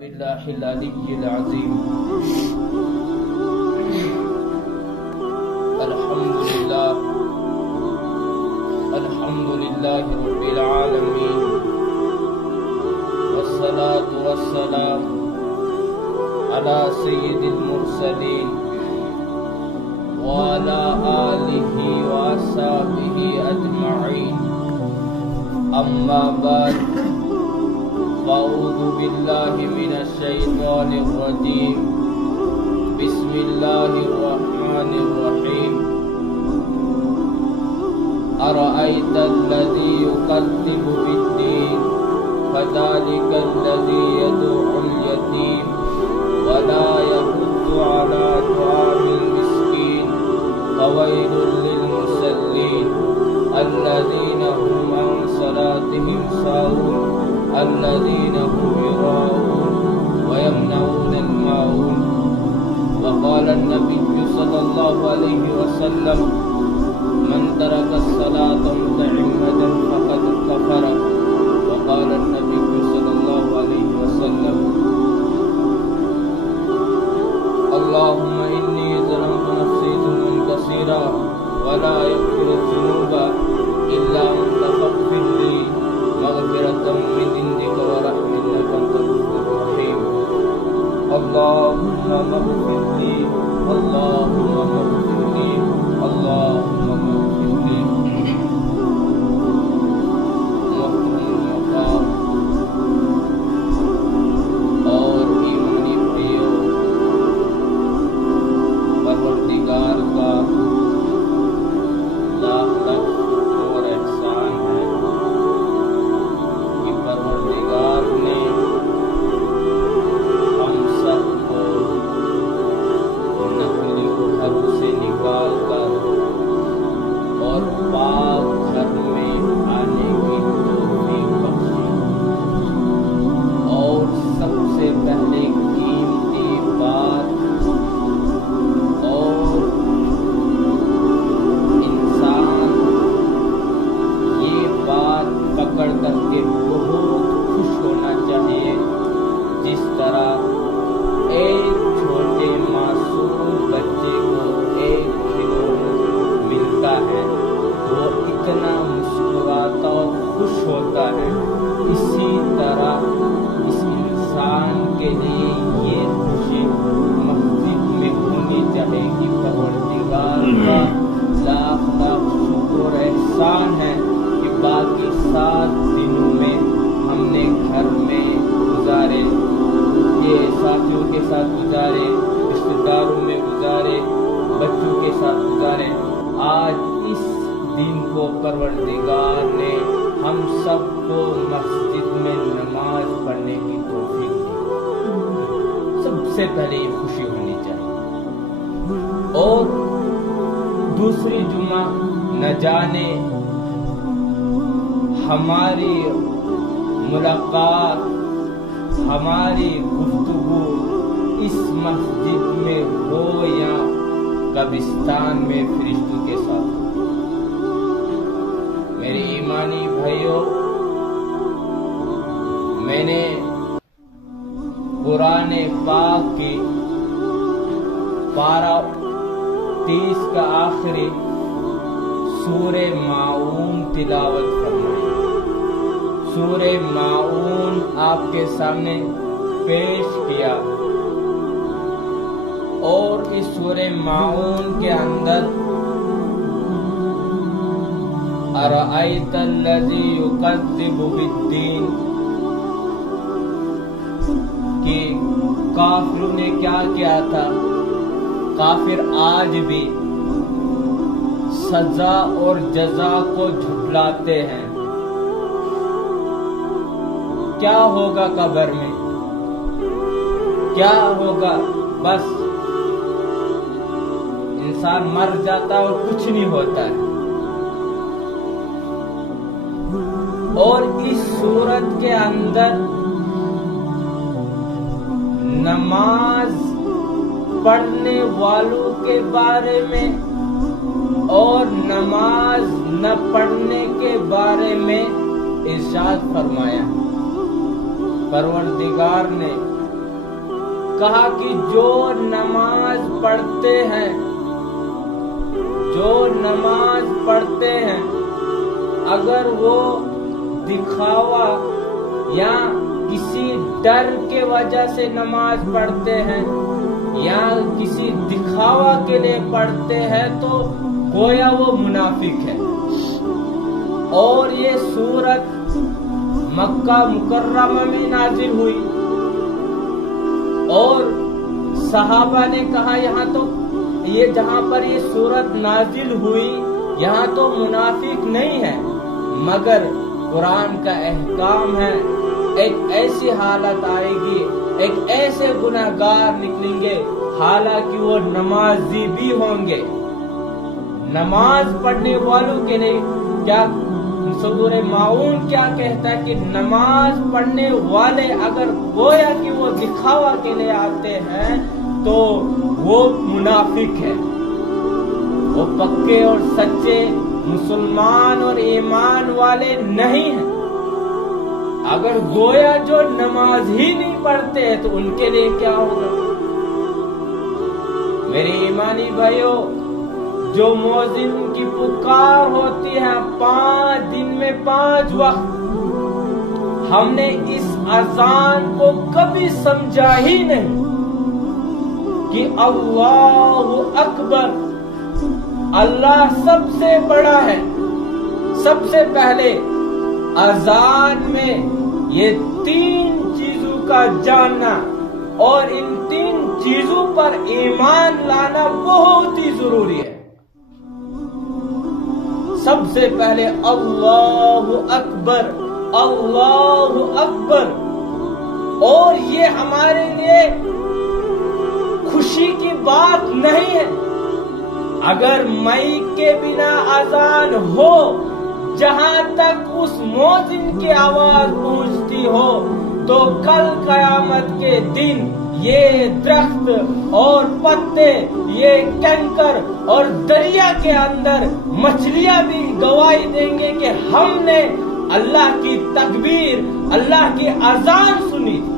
بالله العلي العظيم. الحمد لله رب العالمين، والصلاة والسلام على سيد المرسلين وعلى آله وأصحابه أجمعين. أما بعد، فأعوذ بالله من الشيطان الرجيم. بسم الله الرحمن الرحيم. أرأيت الذي يكذب بالدين فذلك الذي يدعو اليتيم ولا يحض على طعام المسكين فويل للمصلين الذين هم عن صلاتهم ساهون الذين هم يراءون ويمنعون الماعون. وقال النبي صلى الله عليه وسلم: من ترك الصلاة متعمدا فقد كفر. وقال النبي صلى الله عليه وسلم: اللهم إني ظلمت نفسي ظلما كثيرا ولا يغفر الذنوب إلا أنت فاغفر لي مغفرة من عندك ورحمة إنك أنت الغفور الرحيم. اللهم اغفر لي، اللهم اغفر لي، اللهم اغفر لي. محترم مقام اور ایمانی بھائیوں، پروردگار کا لاکھ لاکھ اور احسان ہے کہ پروردگار نے ہم سب کو نقلی گھروں سے نکال کر اور پاک گھر میں آنے کی توفیق بخشی. اور سب سے پہلے قیمتی بات اور انسان یہ بات پکڑ کر کے بہت خوش ہونا چاہیے جس طرح ایک چھوٹے معصوم بچے کو ایک کھلونا ملتا ہے وہ اتنا مسکراتا اور خوش ہوتا ہے. اسی طرح اس انسان کے لیے یہ خوشی مسجد میں ہونی چاہیے کہ پروردگار کا لاکھ لاکھ شکر اور احسان ہے کہ باقی 7 دنوں میں ہم نے گھر میں گزارے، یہ ساتھیوں کے ساتھ گزارے، رشتہ داروں میں گزارے، بچوں کے ساتھ گزارے. آج اس دن کو پروردگار نے ہم سب کو مسجد میں نماز پڑھنے کی توفیق دی. سب سے پہلے یہ خوشی ہونی چاہیے. اور دوسری جمعہ نہ جانے ہماری ملاقات، ہماری گفتگو اس مسجد میں ہو یا قبرستان میں فرشتوں کے ساتھ. میرے ایمانی بھائیوں، میں نے قرآن پاک کی پارہ 30 کا آخری سورہ ماعون تلاوت فرمائی. سورہ ماعون آپ کے سامنے پیش کیا اور اس سورہ ماعون کے اندر ارأیت الذی یکذب بالدین کہ کافروں نے کیا کیا تھا. کافر آج بھی سزا اور جزا کو جھٹلاتے ہیں. کیا ہوگا قبر میں، کیا ہوگا؟ بس انسان مر جاتا اور کچھ نہیں ہوتا ہے. اور اس صورت کے اندر نماز پڑھنے والوں کے بارے میں اور نماز نہ پڑھنے کے بارے میں ارشاد فرمایا. پروردگار نے کہا کہ جو نماز پڑھتے ہیں اگر وہ دکھاوا یا کسی ڈر کے وجہ سے نماز پڑھتے ہیں یا کسی دکھاوا کے لیے پڑھتے ہیں تو گویا وہ منافق ہے۔ اور یہ سورت مکہ مکرمہ میں نازل ہوئی اور صحابہ نے کہا یہاں تو یہ جہاں پر یہ سورت نازل ہوئی یہاں تو منافق نہیں ہے، مگر قرآن کا احکام ہے ایک ایسی حالت آئے گی، ایک ایسے گناہگار نکلیں گے حالانکہ وہ نمازی بھی ہوں گے۔ نماز پڑھنے والوں کے لیے کیا سورہ ماعون کیا کہتا ہے کہ نماز پڑھنے والے اگر گویا کہ وہ دکھاوا کے لیے آتے ہیں تو وہ منافق ہے، وہ پکے اور سچے مسلمان اور ایمان والے نہیں ہیں۔ اگر گویا جو نماز ہی نہیں پڑھتے ہیں تو ان کے لیے کیا ہوگا؟ میرے ایمانی بھائیوں، جو مؤذن کی پکار ہوتی ہے 5 دن میں 5 وقت، ہم نے اس اذان کو کبھی سمجھا ہی نہیں کہ اللہ اکبر، اللہ سب سے بڑا ہے۔ سب سے پہلے اذان میں یہ 3 چیزوں کا جاننا اور ان 3 چیزوں پر ایمان لانا بہت ہی ضروری ہے۔ سب سے پہلے اللہ اکبر، اللہ اکبر، اور یہ ہمارے لیے خوشی کی بات نہیں ہے۔ اگر مائک کے بنا اذان ہو، جہاں تک اس مؤذن کی آواز پہنچتی ہو تو کل قیامت کے دن یہ درخت اور پتے، یہ کنکر اور دریا کے اندر مچھلیاں بھی گواہی دیں گے کہ ہم نے اللہ کی تکبیر، اللہ کی اذان سنی تھی،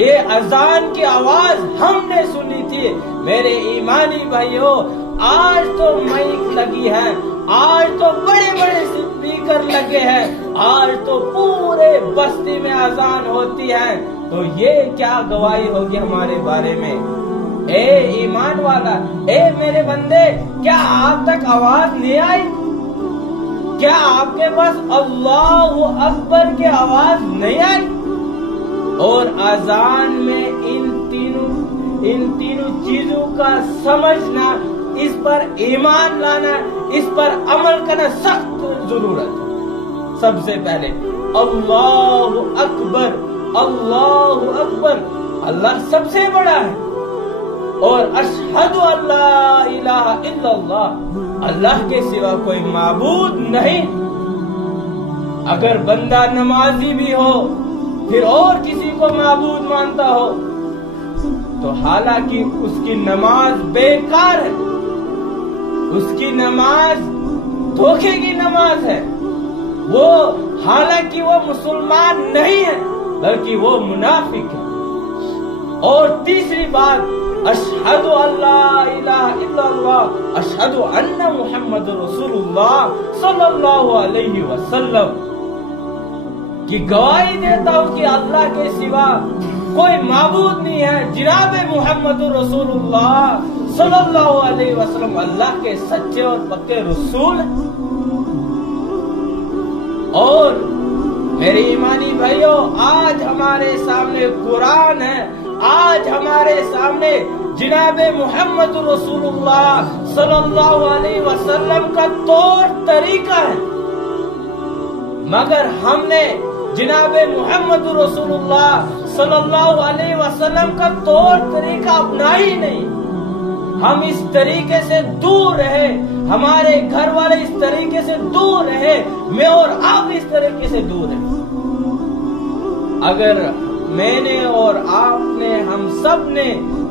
یہ اذان کی آواز ہم نے سنی تھی۔ میرے ایمانی بھائیوں، آج تو مائک لگی ہے، آج تو بڑے بڑے اسپیکر لگے ہیں، آج تو پورے بستی میں اذان ہوتی ہے، تو یہ کیا گواہی ہوگی ہمارے بارے میں؟ اے ایمان والا، اے میرے بندے، کیا آپ تک آواز نہیں آئی؟ کیا آپ کے پاس اللہ اکبر کی آواز نہیں آئی؟ اور اذان میں ان تینوں چیزوں کا سمجھنا، اس پر ایمان لانا، اس پر عمل کرنا سخت ضرورت ہے۔ سب سے پہلے اللہ اکبر، اللہ اکبر، اللہ سب سے بڑا ہے، اور اشہد ان لا الہ الا اللہ، اللہ کے سوا کوئی معبود نہیں۔ اگر بندہ نمازی بھی ہو پھر اور کسی کو معبود مانتا ہو تو حالانکہ اس کی نماز بیکار ہے، اس کی نماز دھوکے کی نماز ہے، وہ حالانکہ وہ مسلمان نہیں ہے بلکہ وہ منافق ہے۔ اور تیسری بات، اشہد ان لا الہ الا اللہ، اشہد ان محمد رسول اللہ صلی اللہ علیہ وسلم کی گواہی دیتا ہوں کہ اللہ کے سوا کوئی معبود نہیں ہے، جناب محمد رسول اللہ صلی اللہ علیہ وسلم اللہ کے سچے اور پکے رسول ہیں۔ اور میرے ایمانی بھائیوں، آج ہمارے سامنے قرآن ہے، آج ہمارے سامنے جناب محمد رسول اللہ صلی اللہ علیہ وسلم کا طور طریقہ ہے، مگر ہم نے جناب محمد رسول اللہ صلی اللہ علیہ وسلم کا طور طریقہ اپنا ہی نہیں۔ ہم اس طریقے سے دور رہے، ہمارے گھر والے اس طریقے سے دور رہے، میں اور آپ اس طریقے سے دور رہے۔ اگر میں نے اور آپ نے، ہم سب نے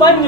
5